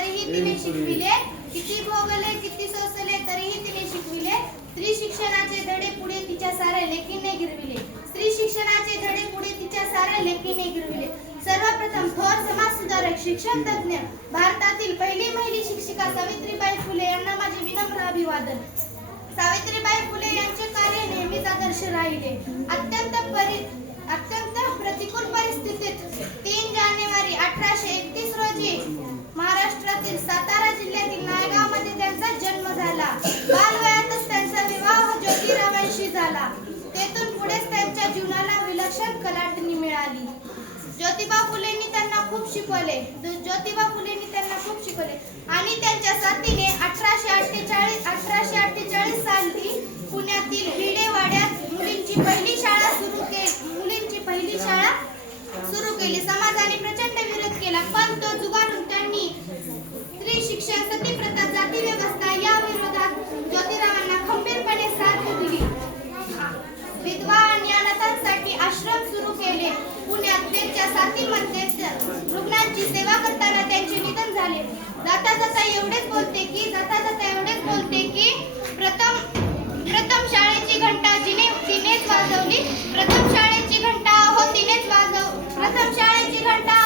तरीही तिने शिकविले, किती भोगले किती सोसले तरीही तिने शिकविले. स्त्री शिक्षणाचे धडे पुढे तिच्या साऱ्या लेकीने गिरविले. स्त्री शिक्षणाचे धडे पुढे तिच्या साऱ्या लेकीने गिरविले. सर्वप्रथम थोर समाजसुधारक शिक्षण तज्ञ भारतातील पहिली महिला शिक्षिका सावित्रीबाई फुले यांना माझे विनम्र अभिवादन. सावित्रीबाई फुले यांचे कार्य नेहमीच आदर्श राहिले. अत्यंत प्रतिकूल परिस्थितीत 3 जानेवारी 1831 रोजी महाराष्ट्रातील सातारा जिल्ह्यातील नायगावमध्ये त्यांचा जन्म झाला. बालवयातच त्यांचा विवाह ज्योतिरावांशी झाला. तेथून पुढेच त्यांच्या जीवनाला विलक्षण कलाटणी मिळाली. ज्योतिबा फुलेंनी त्यांना खूप शिकवले आणि त्यांच्या साथीने 1848 साली पुण्यातील भिडेवाड्यात मुलींची पहिली शाळा सुरू केली. समाजाने प्रचंड विरोध केला, पण तो झुगारून त्यांनी स्त्री शिक्षण, सती प्रथा, जाती व्यवस्था या विरोधात ज्योतिरावांना खंबीरपणे साथ दिली. विधवा आणि अनाथांसाठी आश्रम सुरू केले. पुण्यात त्यांच्या साथीमध्ये रुग्णांची सेवा करताना त्यांचे निधन झाले. जाता जाता एवढेच बोलते की प्रथम शाळेची घंटा तिनेच वाजवली. प्रथम शाळेची घंटा